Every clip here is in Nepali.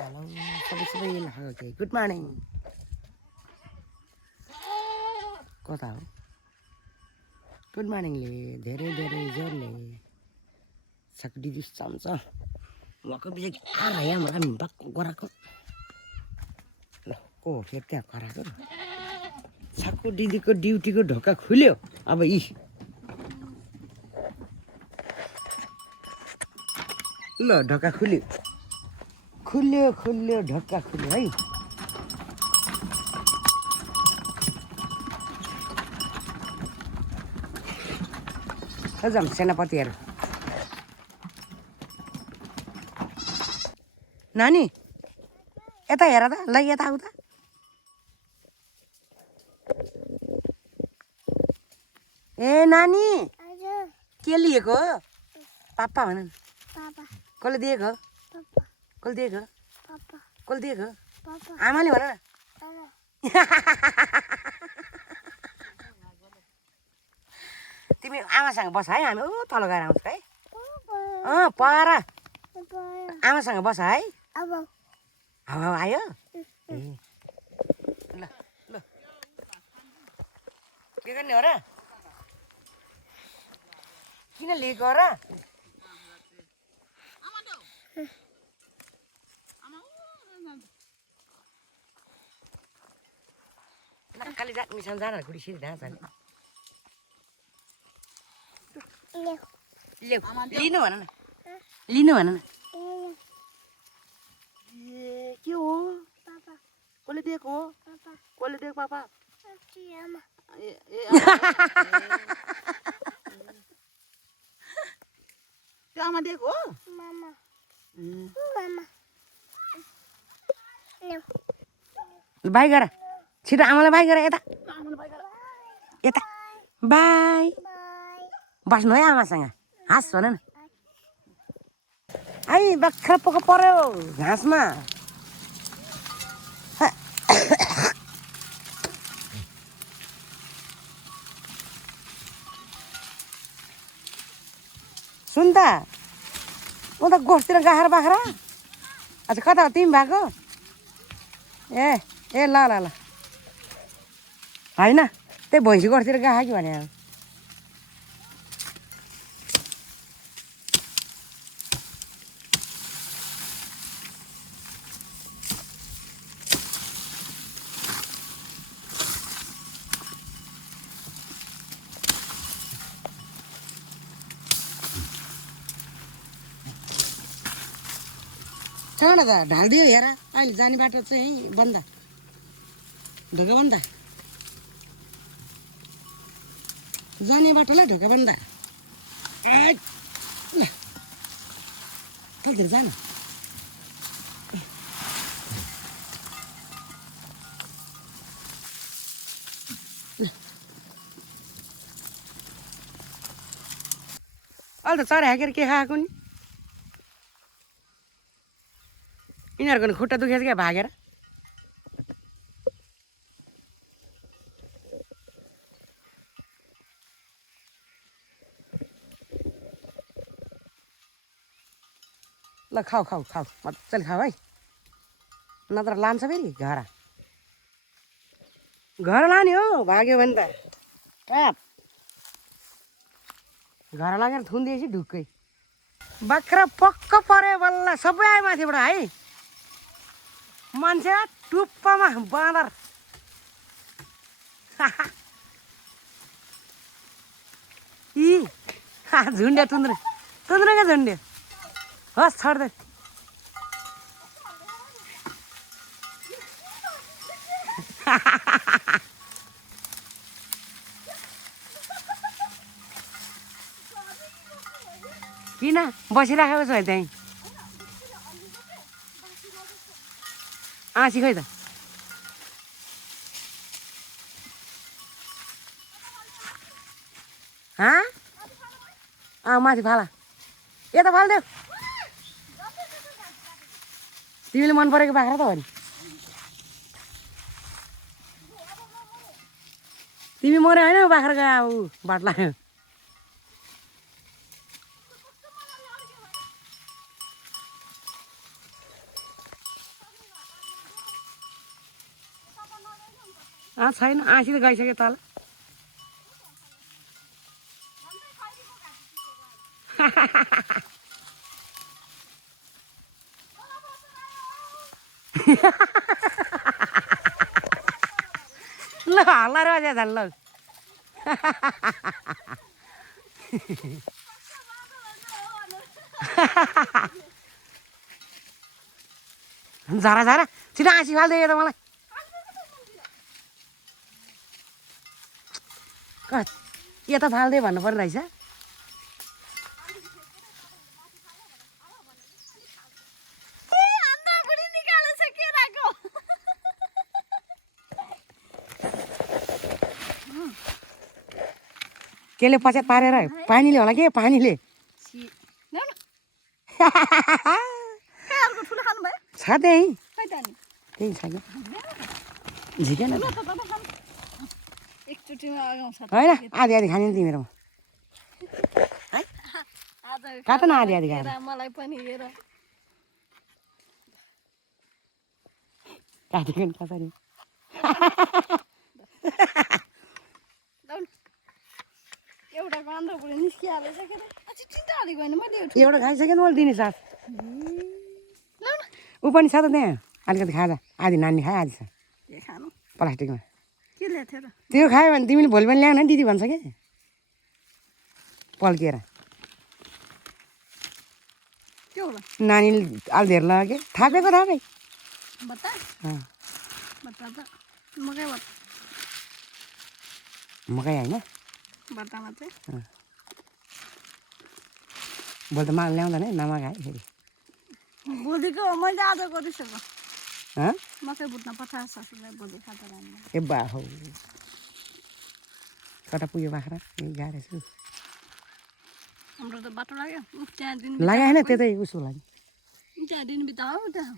हेलो सबैलाई गुड मर्निङ कता हो गुड मर्निङले धेरै धेरै जोरले साकु दिदी चम्छ उहाँको बिजक आएर यहाँ हामी बाक्को गराएको ल को फेरि त्यहाँ गराएको साकु दिदीको ड्युटीको ढोका खुल्यो अब यी ल ढोका खुल्यो खुल्यो खुल्यो ढोका खुल्यो है जाम सेनापतिहरू नानी यता हेर त ल यता आऊ त ए नानी के लिएको पापा भन कसले दिएको कसले दिएको कसले दिएको आमाले भन तिमी आमासँग बस है हामी ऊ तल गएर आउँछ है पर आमासँग बस है हावा आयो ए ल ल के गर्ने हो र किन लिएको हो र खाली जा मिसान जान गुडी सिधै जान्छ लिनु भन न लिनु भन न ए के हो कसले दिएको हो कसले दिएको पापा त्यो आमा दिएको हो बाई गर छिटो आमालाई बाई गर यता यता बाई बस्नु है आमासँग हाँस भन न आई बाख्रा पोको पर्यो घाँसमा सुन त म त गोठतिर गाखेर बाख्रा अच्छा कता हो तिमी भएको ए ए ल ल ल होइन त्यही भैँसी गोठतिर गाखे कि भने चढ त ढालिदियो हेर अहिले जाने बाटो चाहिँ बन्द ढोका बन्द जाने बाटोलाई ढोका बन्द ल तलतिर जान अहिले त चरा ह्याकेर के खाएको नि यिनीहरूको खुट्टा दुखेछ क्या भागेर ल खाऊ खाऊ खाऊ मजाले खाऊ है नत्र लान्छ फेरि घर लाने हो भाग्यो भने त ट्याप घर लागेर थुनिदिएपछि ढुक्कै बाख्रा पक्क पऱ्यो बल्ल सबै आयो माथिबाट है मान्छे टुप्पामा बाँदर यी झुन्ड्यो तुन्द्रो क्या झुन्ड्यो हस् छोड्दै किन बसिराखेको छ त्यहीँ आँसी खै त माथि फाला यता फालिदेऊ तिमीले मन परेको बाख्रा त हो नि तिमी मऱ्यो होइन बाख्राको अब बाट लाग्यो छैन आँसी त गइसक्यो तल ल हल्ला र अझै झन् ल झरा झरा छिटो आँसी फाल्दै त मलाई यता फाल्दै भन्नु पर्ने रहेछ त्यसले पछात पारेर पानीले होला के पानीले छ त्यही त्यही छ कि झिकेन होइन आधी आधी खाने तिमीहरूमा काट न आधी आधी खाएर मलाई पनि हेर काटिकन कसरी एउटा कान्द्रो पुरै निस्किहालेछ के अझै तिनवटा हालेको होइन मैले एउटा खाइसक्यो नि मैले दिने साथ ऊ पनि छ त त्यहाँ अलिकति खाजा आधी नानी खायो आधी छ खानु प्लास्टिकमा के ल्याएको थियो र त्यो खायो भने तिमीले भोलि पनि ल्याउन दिदी भन्छ कि पल्किएर के होला नानीले अलि धेर लाग्यो थापेको थापे बत्ता बत्ता त मकै बत्ता मकै होइन बत्तामा चाहिँ भोलि त माल ल्याउँदैन है नमगाए फेरि भोलिको मैले आज गरिसकेको हँ मकै बुट्न पठाएको सासूलाई भोलि खाता लानु ए बा हौ कता पुग्यो बाख्रा गाह्रो छु हाम्रो त बाटो लाग्यो त्यहाँ दिन लाग्यो होइन त्यतै उसको लागि त्यहाँ दिन बिताऊ त्यहाँ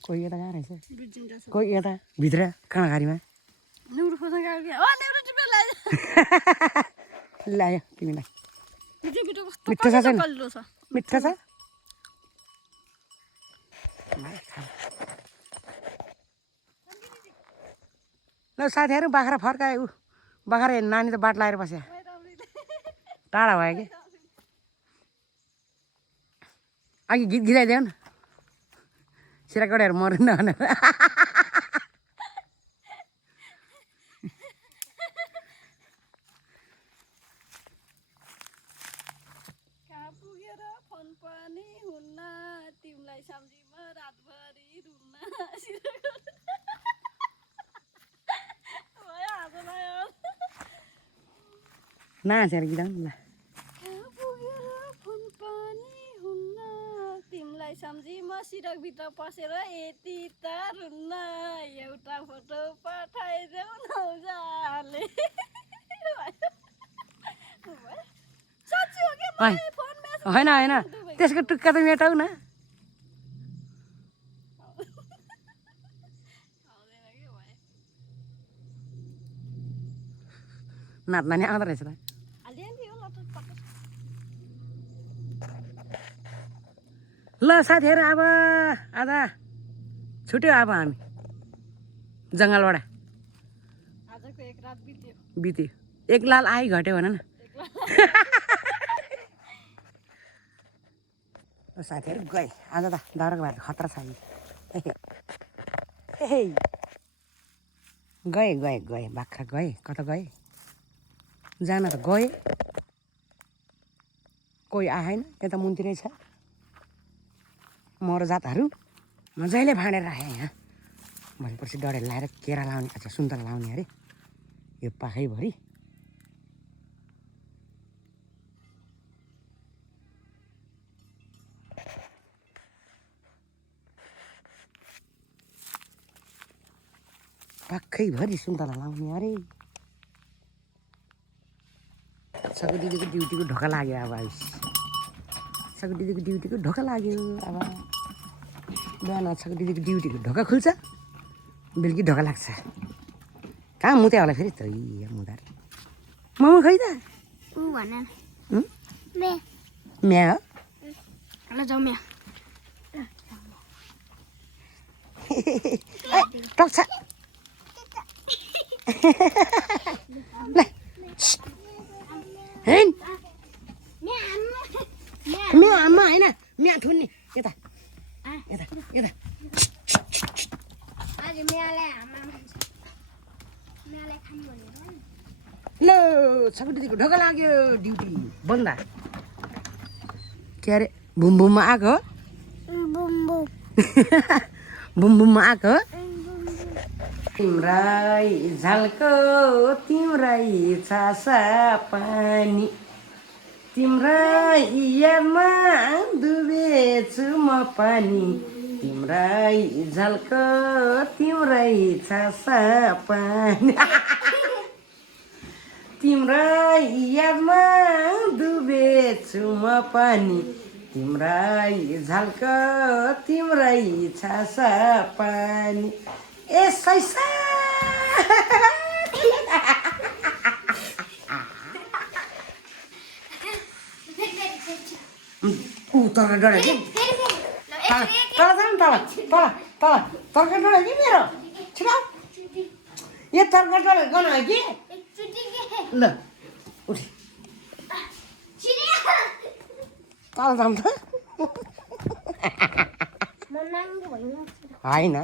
कोही यता गएको रहेछ बिर्जिङ जस्तो कोही यता भित्र काँडाघारीमा नेउरो खोज्न गएको कि नेउरो टिपेर लाग्यो ल्यायो तिमीलाई बिटो बिटो कस्तो मिठो छ छैन? कलिलो छ मिठो छ ल साथीहरू बाख्रा फर्कायो ऊ बाख्रा नानी त बाट लगाएर बस्यो टाढा भयो कि अघि गीत गीताइदेऊ न सिराकोटाहरू मर्नु भनेर कहाँ पुगेर फोन पनि हुन्न तिमीलाई सम्झिमा रातभरि रुन्न नाचेर गीताउनु ल कहाँ पुगेर फोन पनि हुन्न तिमीलाई सम्झी म सिरकभित्र पसेर यति त रुन्न एउटा फोटो पठाइदेऊ नौजाले साँच्ची हो क्या मलाई फोन मेसेज होइन होइन त्यसको टुक्का त मेटाउ न नाच्न नि आउँदो रहेछ त ल साथीहरू अब आज छुट्यो अब हामी जङ्गलबाट आजको एक रात बित्यो बित्यो एक लाल आइ घट्यो भन न साथीहरू गए आज त दाउराको भात खतरा छ गए गए गए बाख्रा गए कता गए जान त गए कोही आएन यता मुन्तिरै छ मर जातहरू मजाले फाँडेर राखेँ यहाँ भनेपछि डढेर लाएर केरा लाउने अच्छा सुन्तला लाउने अरे यो पाखैभरि पाखैभरि सुन्तला लाउने अरे सगु दिदीको ड्युटीको ढोका लाग्यो अब आइस सगु दिदीको ड्युटीको ढोका लाग्यो अब बिहान सगु दिदीको ड्युटीको ढोका खुल्छ बेलुकी ढोका लाग्छ कहाँ मुत्या होला फेरि त मुदार मोमो खै त म्या हो टक्छ ल हैन म्या आमा हैन म्या ठुन्नी यता यता यता आज म्यालाई आमा भन्छ म्यालाई खाम भनेर ल सबै दिदीको ढोका लाग्यो ड्युटी बन्दा के अरे बुम बुममा आएको बुम्बु बुम बुममा आएको तिम्रै झल्को तिम्रै छासा पानी तिम्रै यादमा डुबेछु म पानी तिम्रै झल्को तिम्रै छासा पानी तिम्रै यादमा डुबेछु म पानी तिम्रै झल्को तिम्रै छासा पानी ए सैसा तल डढा कि तल जानु तल तल तल तर्का डढा कि मेरो छिटो यो तर्का डढा गर्नु है कि ल उठ तल जाऊँ त होइन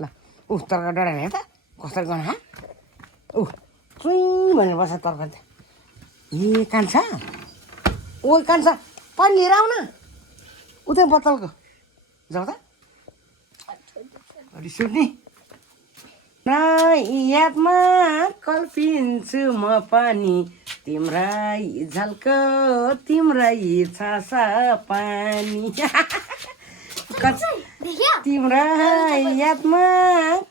ल ऊ तर्का डढा हेर त कसरी गर्नु हा ऊ चुई भनेर बस्छ तर्का त ए कान्छ ओ कान्छ पानी लिएर आऊ न उतै बोतलको जाऊ त रिस उठ्ने यादमा कल्पिन्छु म पानी तिम्रै झल्को तिम्रै छासा पानी तिम्रै यादमा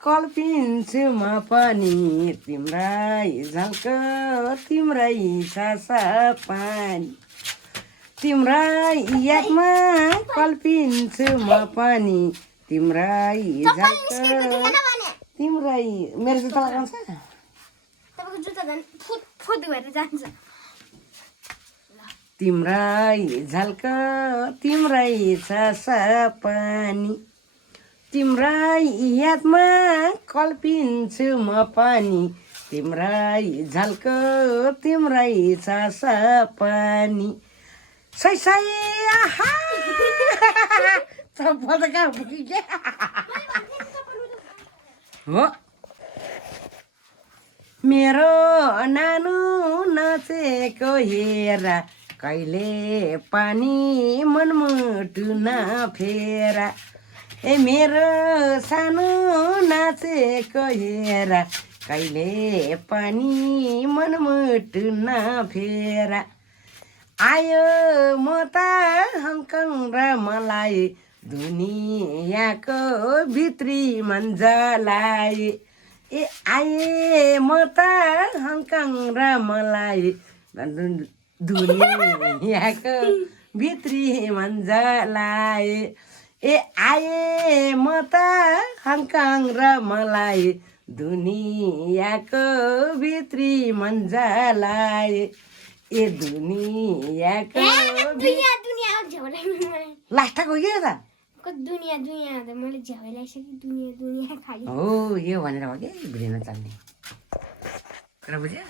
कल्पिन्छु म पानी तिम्रै झल्को तिम्रै छासा पानी तिम्रै यादमा कल्पिन्छु म पानी तिम्रै झल्को तिम्रै मेरो जुत्ता लगाउँछ तपाईँको जुत्ता झन् फुट भएर जान्छ तिम्रै झल्को तिम्रै छासा पानी तिम्रै यादमा कल्पिन्छु म पानी तिम्रै झल्को तिम्रै छासा पानी सै सै आहा चप्पल त कहाँ पुग्यो हो मेरो नानु नाचेको हेर कहिले पानी मनमुटु नफेरा ए मेरो सानो नाचेको हेर कहिले पानी मनमुटु नफेरा आयो म त हङकङ र मलाई दुनियाँको भित्री मन्जलाई ए आए म त हङकङ र मलाई दुनियाँको भित्री मन्जलाई ए आए म त हङकङ र मलाई दुनियाँको भित्री मन्जलाई ए दुनियाँको लास्टको के त दुनियाँ दुनियाँ मैले झ्याउ लगाइसकेँ दुनियाँ दुनियाँ खाली हो यो भनेर हो कि भिडियो नचल्ने बुझ्यो